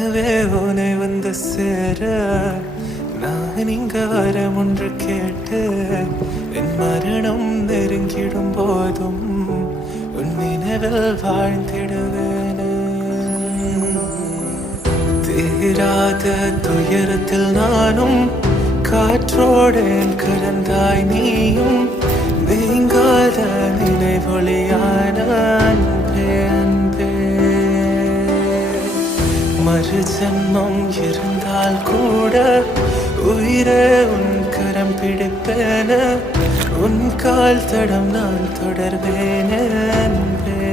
கனவே உனை வந்து சேர நான் இங்க வரம் ஒன்று கேட்டு என் மரணம் நெருங்கிடும் போதும் உன் நினைவில் வாழ்ந்திடுவேன். தீராத துயரத்தில் நானும் காற்றோடேன் கலந்தாய் நீயும் நீங்காத நினைவொளியான அன்பே அன்பே. மறு ஜன்மம் இருந்தால் கூட உயிரே உன் கரம் பிடிப்பேன உன் கால் தடம் நான் தொடர்வேன் அன்பே.